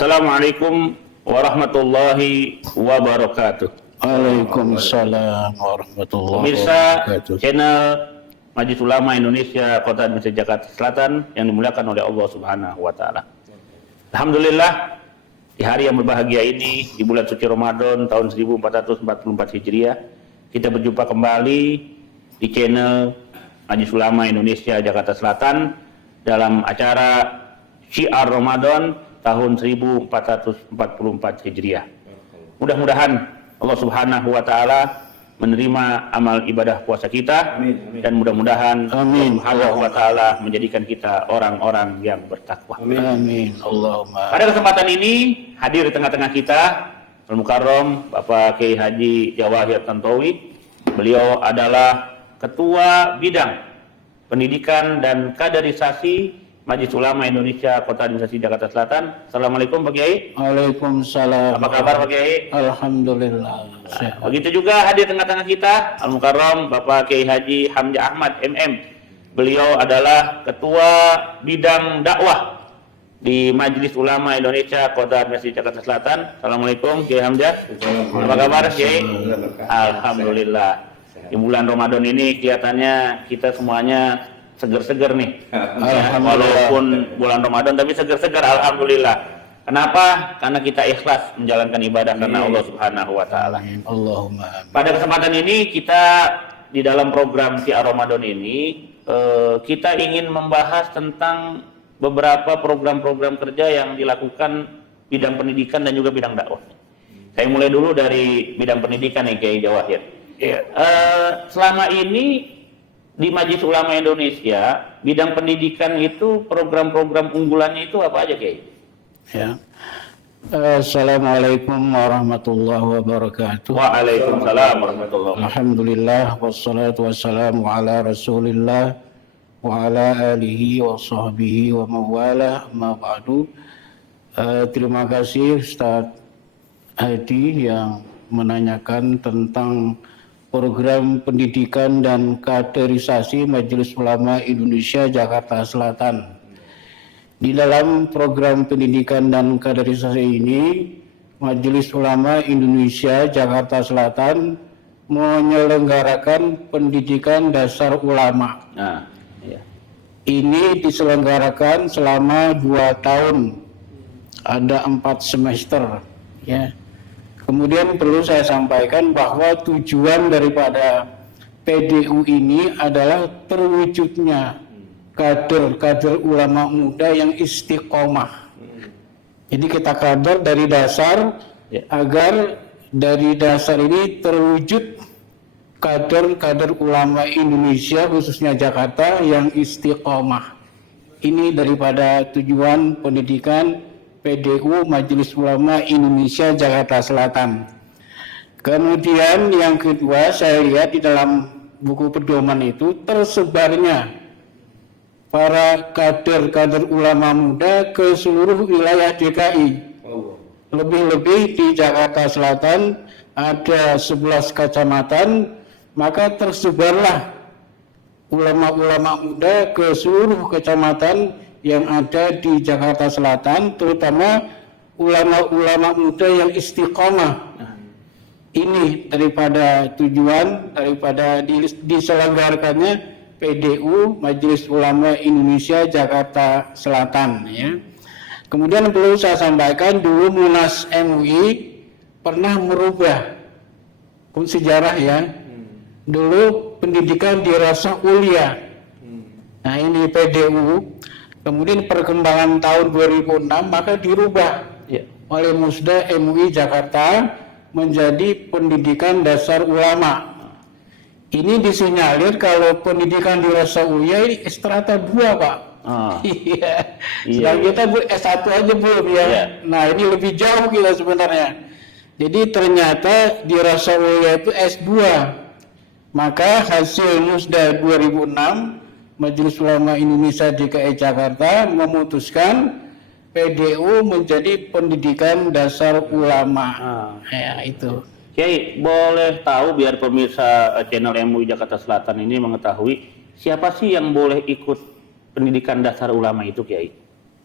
Assalamualaikum warahmatullahi wabarakatuh. Waalaikumsalam warahmatullahi Pemirsa wabarakatuh. channel Majelis Ulama Indonesia Kota Indonesia Jakarta Selatan yang dimuliakan oleh Allah Subhanahu wa taala. Alhamdulillah, di hari yang berbahagia ini, di bulan suci Ramadan tahun 1444 Hijriah, kita berjumpa kembali di channel Majelis Ulama Indonesia Jakarta Selatan dalam acara Syiar Ramadan tahun 1444 Hijriah. Mudah-mudahan Allah Subhanahu wa taala menerima amal ibadah puasa kita. Amin. Dan mudah-mudahan Allah Subhanahu wa taala menjadikan kita orang-orang yang bertakwa. Amin. Allahumma. Pada kesempatan ini hadir di tengah-tengah kita Al-Mukarram Bapak Kiai Haji Jawahir Tantowi. Beliau adalah Ketua Bidang Pendidikan dan Kaderisasi Majelis Ulama Indonesia Kota Indonesia Jakarta Selatan. Assalamualaikum Pak Kiai. Waalaikumsalam. Apa kabar Pak Kiai? Alhamdulillah. Begitu juga hadir tengah-tengah kita Al-Mukarram Bapak Kiai Haji Hamzah Ahmad MM. Beliau adalah Ketua Bidang Dakwah di Majelis Ulama Indonesia Kota Indonesia Jakarta Selatan. Assalamualaikum Kiai Hamzah. Apa kabar Kiai? Alhamdulillah. Di bulan Ramadan ini kelihatannya kita semuanya seger-seger nih. Walaupun bulan Ramadan tapi seger-seger, alhamdulillah. Kenapa? Karena kita ikhlas menjalankan ibadah karena Allah Subhanahu wa taala. Allahumma. Pada kesempatan ini kita di dalam program Syiar Ramadan ini kita ingin membahas tentang beberapa program-program kerja yang dilakukan bidang pendidikan dan juga bidang dakwah. Saya mulai dulu dari bidang pendidikan nih Kiai Jawahir. Selama ini di Majelis Ulama Indonesia, bidang pendidikan itu program-program unggulannya itu apa aja, Kiai? Ya. Assalamualaikum warahmatullahi wabarakatuh. Waalaikumsalam warahmatullahi wabarakatuh. Alhamdulillah wassalatu wassalamu ala Rasulillah wa ala alihi wa sahbihi wa mawala amma ba'du. Terima kasih Ustaz Hadi yang menanyakan tentang program pendidikan dan kaderisasi Majelis Ulama Indonesia Jakarta Selatan. Di dalam program pendidikan dan kaderisasi ini, Majelis Ulama Indonesia Jakarta Selatan menyelenggarakan pendidikan dasar ulama. Ini diselenggarakan selama 2 tahun, ada 4 semester. Ya. Kemudian perlu saya sampaikan bahwa tujuan daripada PDU ini adalah terwujudnya kader-kader ulama muda yang istiqomah. Jadi kita kader dari dasar agar dari dasar ini terwujud kader-kader ulama Indonesia khususnya Jakarta yang istiqomah. Ini daripada tujuan pendidikan PDU Majelis Ulama Indonesia Jakarta Selatan. Kemudian yang kedua, saya lihat di dalam buku pedoman itu tersebarnya para kader-kader ulama muda ke seluruh wilayah DKI. Lebih-lebih di Jakarta Selatan ada 11 kecamatan, maka tersebarlah ulama-ulama muda ke seluruh kecamatan yang ada di Jakarta Selatan, terutama ulama-ulama muda yang istiqomah. Ini daripada tujuan daripada diselenggarakannya PDU Majelis Ulama Indonesia Jakarta Selatan. Ya. Kemudian perlu saya sampaikan dulu Munas MUI pernah merubah sejarah ya. Dulu pendidikan dirasa ulia. Nah ini PDU. Kemudian perkembangan tahun 2006 maka dirubah oleh Musda MUI Jakarta menjadi pendidikan dasar ulama. Ini disinyalir kalau pendidikan dirasa ulia ini strata 2 Pak. Iya. Sedang kita S1 aja belum ya. Nah ini lebih jauh kita sebenarnya. Jadi ternyata dirasa ulia itu S2. Maka hasil Musda 2006 Majelis Ulama Indonesia DKI Jakarta memutuskan PDU menjadi pendidikan dasar ulama. Ya itu. Kiai, boleh tahu biar pemirsa channel MUI Jakarta Selatan ini mengetahui siapa sih yang boleh ikut pendidikan dasar ulama itu, Kiai?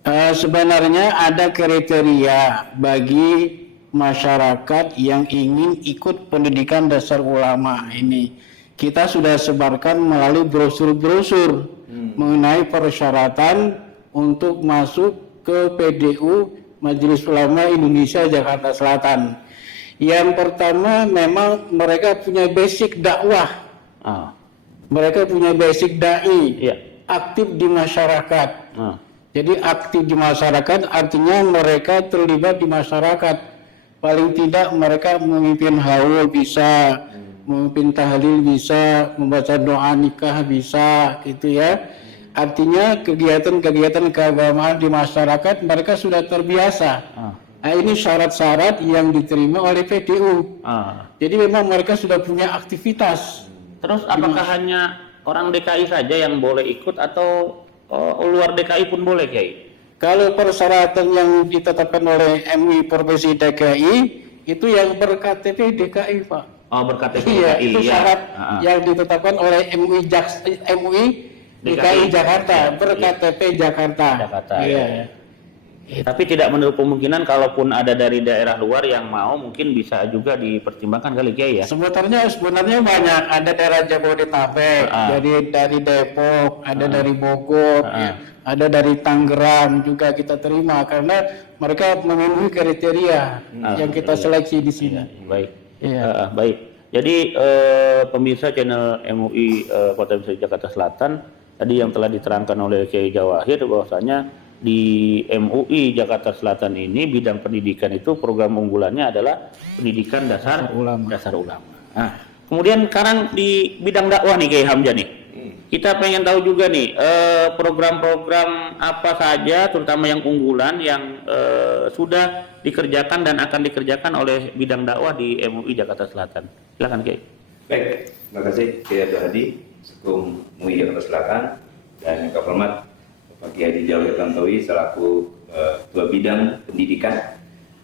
Sebenarnya ada kriteria bagi masyarakat yang ingin ikut pendidikan dasar ulama ini. Kita sudah sebarkan melalui brosur-brosur mengenai persyaratan untuk masuk ke PDU Majelis Ulama Indonesia Jakarta Selatan. Yang pertama memang mereka punya basic dakwah. Mereka punya basic dai, aktif di masyarakat. Jadi aktif di masyarakat artinya mereka terlibat di masyarakat. Paling tidak mereka memimpin haul bisa, memimpin tahlil bisa, membaca doa nikah bisa, gitu ya. Artinya kegiatan-kegiatan keagamaan di masyarakat mereka sudah terbiasa. Nah, ini syarat-syarat yang diterima oleh PDU. Jadi memang mereka sudah punya aktivitas. Terus apakah hanya orang DKI saja yang boleh ikut atau luar DKI pun boleh, Kiai? Kalau persyaratan yang ditetapkan oleh MUI Provinsi DKI itu yang ber-KTP DKI, Pak. Oh, ber-KTP Iya, DKI. itu syarat yang ditetapkan oleh MUI DKI Jakarta, ber-KTP Jakarta. Iya. Tapi tidak menutup kemungkinan kalaupun ada dari daerah luar yang mau mungkin bisa juga dipertimbangkan kali, Kiai ya. Sebenarnya banyak, ada daerah Jabodetabek, jadi dari Depok, ada dari Bogor, ada dari Tangerang juga kita terima karena mereka memenuhi kriteria yang kita seleksi di sini. Baik. Baik. Jadi pemirsa channel MUI Kota Besar Jakarta Selatan, tadi yang telah diterangkan oleh Kiai Jawahir bahwasanya di MUI Jakarta Selatan ini bidang pendidikan itu program unggulannya adalah pendidikan dasar ulama. Nah, kemudian sekarang di bidang dakwah nih Kiai Hamzah nih. Kita pengen tahu juga nih program-program apa saja terutama yang unggulan yang sudah dikerjakan dan akan dikerjakan oleh bidang dakwah di MUI Jakarta Selatan. Silakan Kiai. Baik, terima kasih Kiai Abdul Hadi, Sekum MUI Jakarta Selatan, dan yang terhormat Pak Kiai Haji Jawahir Tantowi selaku Ketua Bidang Pendidikan.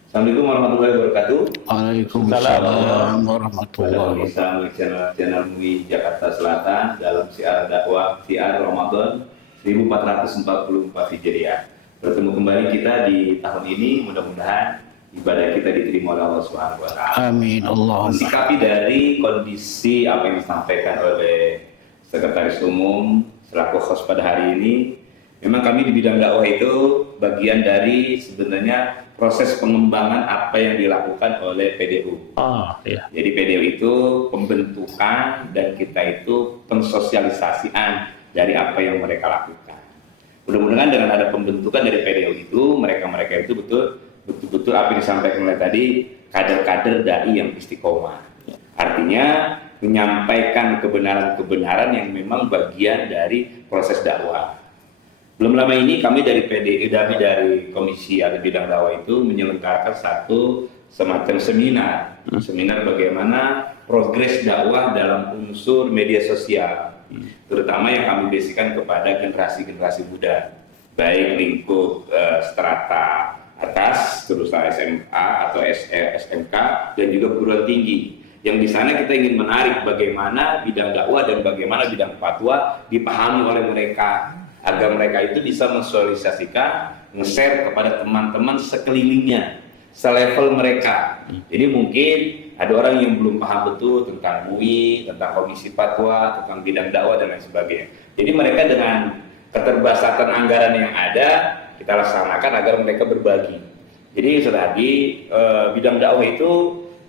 Assalamualaikum warahmatullahi wabarakatuh. Waalaikumsalam warahmatullahi wabarakatuh. Channel MUI Jakarta Selatan dalam siar dakwah siar Ramadan 1444 Hijriah. Bertemu kembali kita di tahun ini, mudah-mudahan ibadah kita diterima oleh Allah Subhanahu wa taala. Amin. Allah. Mensikapi dari kondisi apa yang disampaikan oleh Sekretaris Umum selaku host pada hari ini, memang kami di bidang dakwah itu bagian dari sebenarnya proses pengembangan apa yang dilakukan oleh PDU. Jadi PDU itu pembentukan dan kita itu pensosialisasian dari apa yang mereka lakukan. Mudah-mudahan dengan ada pembentukan dari PDU itu, mereka itu betul-betul apa yang disampaikan oleh tadi, kader-kader dai yang istiqomah. Artinya menyampaikan kebenaran-kebenaran yang memang bagian dari proses dakwah. Belum lama ini kami dari PDI, dari Komisi ada bidang dakwah itu menyelenggarakan satu semacam seminar bagaimana progres dakwah dalam unsur media sosial, terutama yang kami basikan kepada generasi muda, baik lingkup strata atas, terus SMA atau SMK dan juga perguruan tinggi. Yang di sana kita ingin menarik bagaimana bidang dakwah dan bagaimana bidang fatwa dipahami oleh mereka, agar mereka itu bisa mensosialisasikan, nge-share kepada teman-teman sekelilingnya, selevel mereka. Jadi mungkin ada orang yang belum paham betul tentang MUI, tentang komisi fatwa, tentang bidang dakwah dan lain sebagainya. Jadi mereka dengan keterbatasan anggaran yang ada, kita laksanakan agar mereka berbagi. Jadi selagi bidang dakwah itu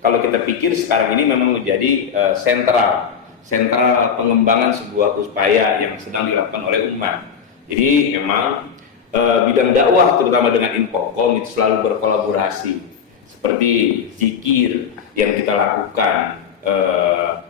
kalau kita pikir sekarang ini memang menjadi sentral pengembangan sebuah upaya yang sedang dilakukan oleh umat. Jadi memang bidang dakwah terutama dengan Infocom itu selalu berkolaborasi, seperti zikir yang kita lakukan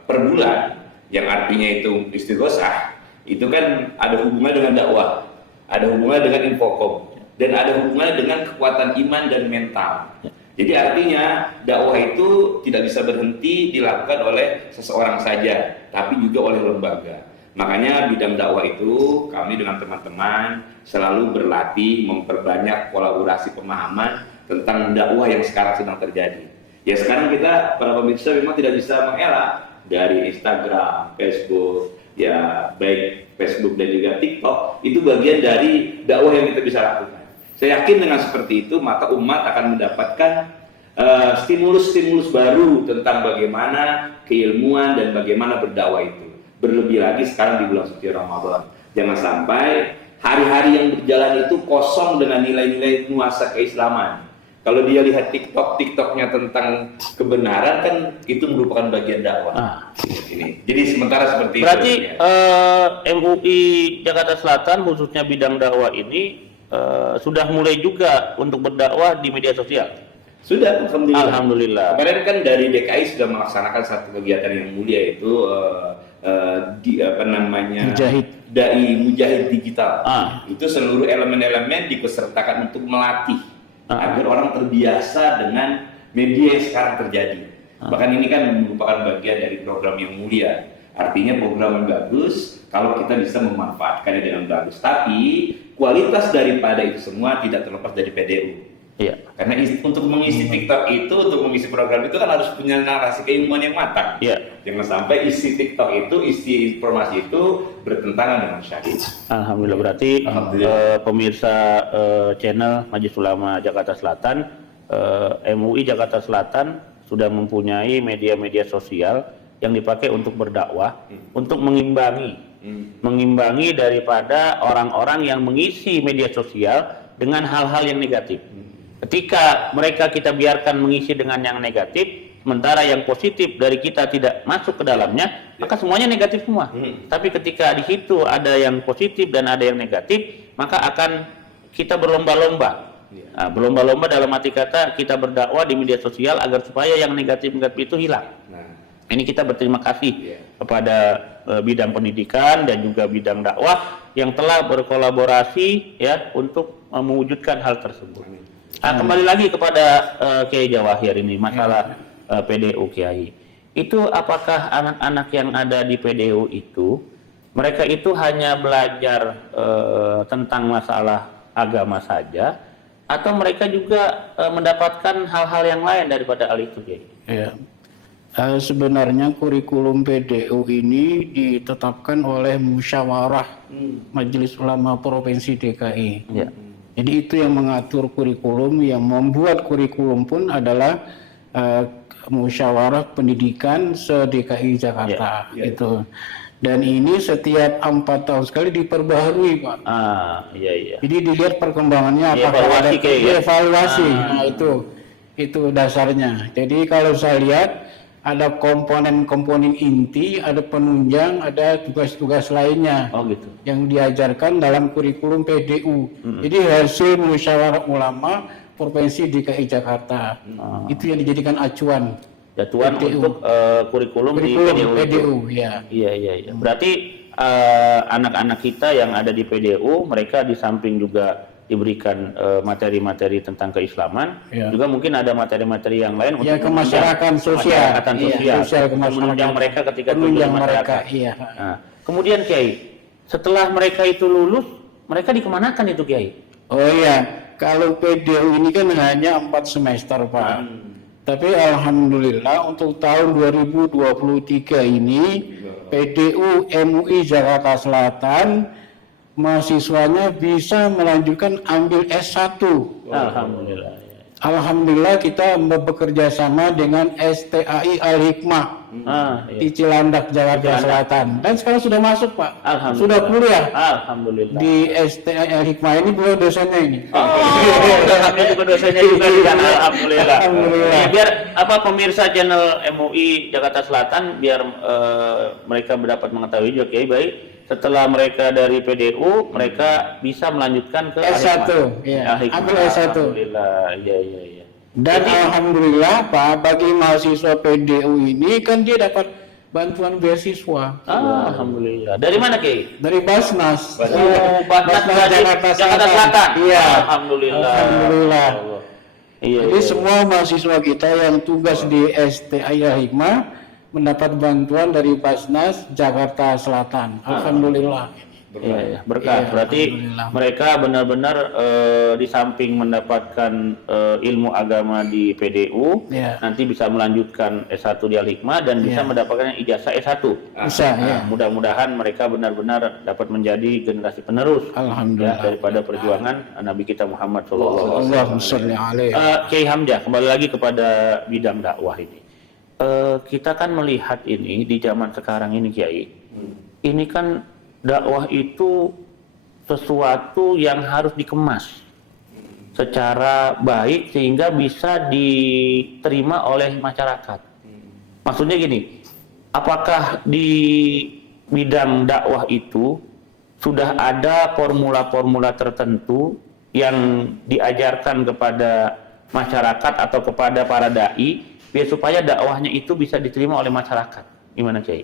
per bulan, yang artinya itu istighosah, itu kan ada hubungannya dengan dakwah, ada hubungannya dengan Infocom, dan ada hubungannya dengan kekuatan iman dan mental. Jadi artinya dakwah itu tidak bisa berhenti dilakukan oleh seseorang saja, tapi juga oleh lembaga. Makanya bidang dakwah itu kami dengan teman-teman selalu berlatih memperbanyak kolaborasi pemahaman tentang dakwah yang sekarang sedang terjadi. Ya sekarang kita para pemirsa memang tidak bisa mengelak dari Instagram, Facebook, ya baik Facebook dan juga TikTok itu bagian dari dakwah yang kita bisa lakukan. Saya yakin dengan seperti itu maka umat akan mendapatkan stimulus-stimulus baru tentang bagaimana keilmuan dan bagaimana berdakwah itu. Berlebih lagi sekarang di bulan suci Ramadan. Jangan sampai hari-hari yang berjalan itu kosong dengan nilai-nilai nuansa keislaman. Kalau dia lihat TikToknya tentang kebenaran kan itu merupakan bagian dakwah. Ini. Jadi sementara seperti berarti itu. Berarti MUI Jakarta Selatan khususnya bidang dakwah ini sudah mulai juga untuk berdakwah di media sosial. sudah, alhamdulillah. Alhamdulillah. Kemarin kan dari DKI sudah melaksanakan satu kegiatan yang mulia yaitu Dai Mujahid Digital. Itu seluruh elemen-elemen dipesertakan untuk melatih agar orang terbiasa dengan media yang sekarang terjadi. Bahkan ini kan merupakan bagian dari program yang mulia. Artinya program yang bagus kalau kita bisa memanfaatkannya dengan bagus. Tapi kualitas daripada itu semua tidak terlepas dari PDU. Iya. Karena untuk mengisi TikTok itu, untuk mengisi program itu kan harus punya narasi keilmuan yang matang. Iya. Jangan sampai isi TikTok itu, isi informasi itu bertentangan dengan syariat. Alhamdulillah, berarti pemirsa channel Majelis Ulama Jakarta Selatan, MUI Jakarta Selatan sudah mempunyai media-media sosial yang dipakai untuk berdakwah, untuk mengimbangi daripada orang-orang yang mengisi media sosial dengan hal-hal yang negatif. Ketika mereka kita biarkan mengisi dengan yang negatif, sementara yang positif dari kita tidak masuk ke dalamnya, maka semuanya negatif semua. Tapi ketika di situ ada yang positif dan ada yang negatif, maka akan kita berlomba-lomba. Nah, berlomba-lomba dalam arti kata kita berdakwah di media sosial agar supaya yang negatif-negatif itu hilang. Ini kita berterima kasih kepada bidang pendidikan dan juga bidang dakwah yang telah berkolaborasi ya untuk mewujudkan hal tersebut. Kembali lagi kepada Kiai Jawahir ini masalah PDU Kiai. Itu apakah anak-anak yang ada di PDU itu mereka itu hanya belajar tentang masalah agama saja atau mereka juga mendapatkan hal-hal yang lain daripada hal itu Kiai? Ya. Sebenarnya kurikulum PDU ini ditetapkan oleh Musyawarah Majelis Ulama Provinsi DKI. Ya. Jadi itu yang mengatur kurikulum, yang membuat kurikulum pun adalah Musyawarah Pendidikan se-DKI Jakarta. Itu. Dan ini setiap 4 tahun sekali diperbaharui, Pak. Iya. Jadi dilihat perkembangannya apakah ada evaluasi. Nah, itu dasarnya. Jadi kalau saya lihat ada komponen-komponen inti, ada penunjang, ada tugas-tugas lainnya yang diajarkan dalam kurikulum PDU. Jadi hasil musyawarah ulama Provinsi DKI Jakarta itu yang dijadikan acuan untuk kurikulum di PDU. Ya. Iya. Berarti anak-anak kita yang ada di PDU mereka di samping juga diberikan materi-materi tentang keislaman, juga mungkin ada materi-materi yang lain untuk kemasyarakatan sosial, menunjang mereka ketika tujuan masyarakat. Nah, kemudian Kiai, setelah mereka itu lulus, mereka dikemanakan itu Kiai? Oh iya, kalau PDU ini kan hanya 4 semester Pak. Tapi alhamdulillah untuk tahun 2023 ini PDU MUI Jakarta Selatan mahasiswanya bisa melanjutkan ambil S1. Alhamdulillah kita bekerja sama dengan STAI Al-Hikmah di Cilandak, Jakarta Selatan. Dan sekarang sudah masuk Pak, sudah kuliah. Alhamdulillah. Di STAI Al-Hikmah ini beliau dosennya ini. Kami juga dosennya juga di sana. Alhamdulillah. Biar pemirsa channel MUI Jakarta Selatan biar mereka dapat mengetahui juga Kiai baik. Setelah mereka dari PDU, mereka bisa melanjutkan ke S1, ambil S1. Alhamdulillah, iya. Dan alhamdulillah Pak, bagi mahasiswa PDU ini kan dia dapat bantuan beasiswa. Alhamdulillah. Dari mana Ki? Dari Basnas. Basnas Jakarta Selatan. Iya. Alhamdulillah. Jadi semua mahasiswa kita yang tugas di STAI Hikmah mendapat bantuan dari Basnas Jakarta Selatan. Alhamdulillah. Iya, berkah. Iya, Berarti alhamdulillah. mereka benar-benar di samping mendapatkan ilmu agama di PDU, Iya. nanti bisa melanjutkan S1 di Al-Hikmah dan bisa Iya. mendapatkan ijazah S1. Bisa ya. Mudah-mudahan mereka benar-benar dapat menjadi generasi penerus ya, Alhamdulillah. daripada perjuangan Nabi kita Muhammad SAW. Allahumma sholli alaihi. Kiai Hamzah, kembali lagi kepada bidang dakwah ini. Kita kan melihat ini di zaman sekarang ini, Kiai. Ini kan dakwah itu sesuatu yang harus dikemas secara baik sehingga bisa diterima oleh masyarakat. Maksudnya gini, apakah di bidang dakwah itu sudah ada formula-formula tertentu yang diajarkan kepada masyarakat atau kepada para dai biar supaya dakwahnya itu bisa diterima oleh masyarakat? Gimana, Kiai?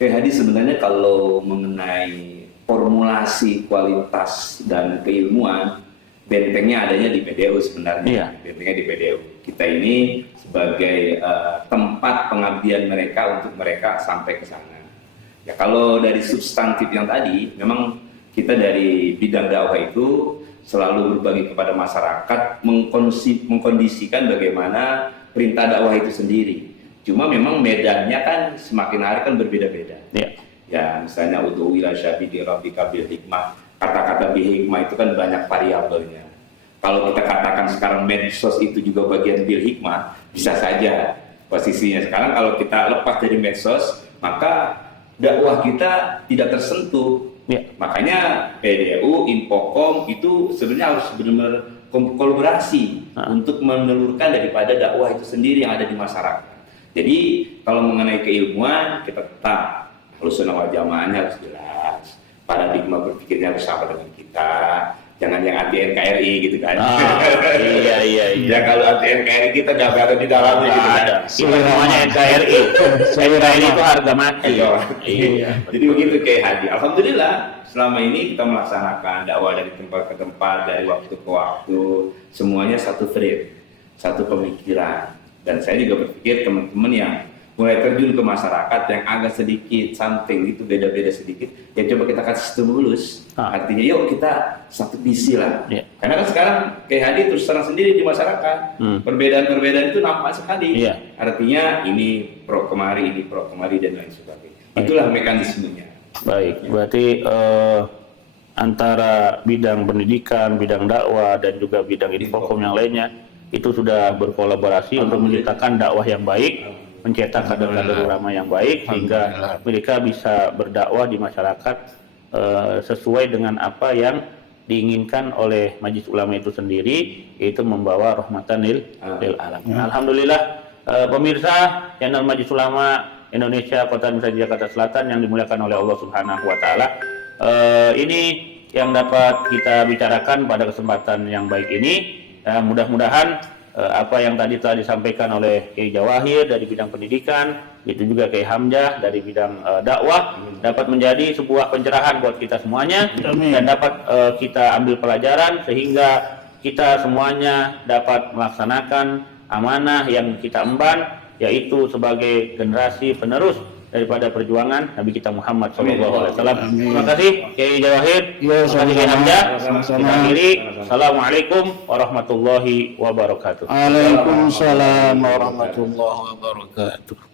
Hadi, sebenarnya kalau mengenai formulasi kualitas dan keilmuan, bentengnya adanya di PDU sebenarnya. Iya. Bentengnya di PDU. Kita ini sebagai tempat pengabdian mereka untuk mereka sampai ke sana. Ya, kalau dari substantif yang tadi, memang kita dari bidang dakwah itu selalu berbagi kepada masyarakat, mengkondisikan bagaimana perintah dakwah itu sendiri. Cuma memang medannya kan semakin hari kan berbeda-beda. Ya. Ya, misalnya ud'u ila sabili rabbika bil hikmah. Kata-kata bil hikmah itu kan banyak variabelnya. Kalau kita katakan sekarang medsos itu juga bagian bil hikmah, bisa saja posisinya. Sekarang kalau kita lepas dari medsos, maka dakwah kita tidak tersentuh. Ya. Makanya PDU, Infokom itu sebenarnya harus benar-benar kolaborasi untuk menelurkan daripada dakwah itu sendiri yang ada di masyarakat. Jadi kalau mengenai keilmuan, kita tetap Ahlussunnah wal Jamaahnya harus jelas, paradigma berpikirnya harus sama dengan kita, jangan yang anti NKRI gitu kan. Iya. Ya kalau anti NKRI kita nggak berada di dalamnya gitu kan. Kita semuanya NKRI. NKRI itu harga mati. Iya. Jadi begitu kayak Hadi. Alhamdulillah selama ini kita melaksanakan dakwah dari tempat ke tempat, dari waktu ke waktu, semuanya satu frame, satu pemikiran. Dan saya juga berpikir teman-teman yang mulai terjun ke masyarakat yang agak sedikit something itu beda-beda sedikit, ya coba kita kasih stimulus. Artinya yuk kita satu visi lah. Yeah. Karena kan sekarang kayak Hadi terus terang sendiri di masyarakat, perbedaan-perbedaan itu nampak sekali. Yeah. Artinya ini pro kemari dan lain sebagainya. Itulah mekanismenya. Baik, berarti antara bidang pendidikan, bidang dakwah dan juga bidang infokom yang lainnya itu sudah berkolaborasi untuk menciptakan dakwah yang baik, mencetak kader-kader ulama yang baik sehingga mereka bisa berdakwah di masyarakat sesuai dengan apa yang diinginkan oleh Majelis Ulama itu sendiri, yaitu membawa rahmatan lil alamin. Alhamdulillah, pemirsa channel Majelis Ulama Indonesia Kota Misal Jakarta Selatan yang dimuliakan oleh Allah Subhanahu wa taala. Ini yang dapat kita bicarakan pada kesempatan yang baik ini. Mudah-mudahan apa yang tadi telah disampaikan oleh Kiai Jawahir dari bidang pendidikan, itu juga Kiai Hamzah dari bidang dakwah dapat menjadi sebuah pencerahan buat kita semuanya. Amin. Dan dapat kita ambil pelajaran sehingga kita semuanya dapat melaksanakan amanah yang kita emban, yaitu sebagai generasi penerus daripada perjuangan Nabi kita Muhammad SAW. Terima kasih Kiai Jawahir. Ya, Terima kasih Kiai Hamzah. sama-sama. Kita akhiri. Assalamualaikum warahmatullahi wabarakatuh. Waalaikumsalam warahmatullahi wabarakatuh.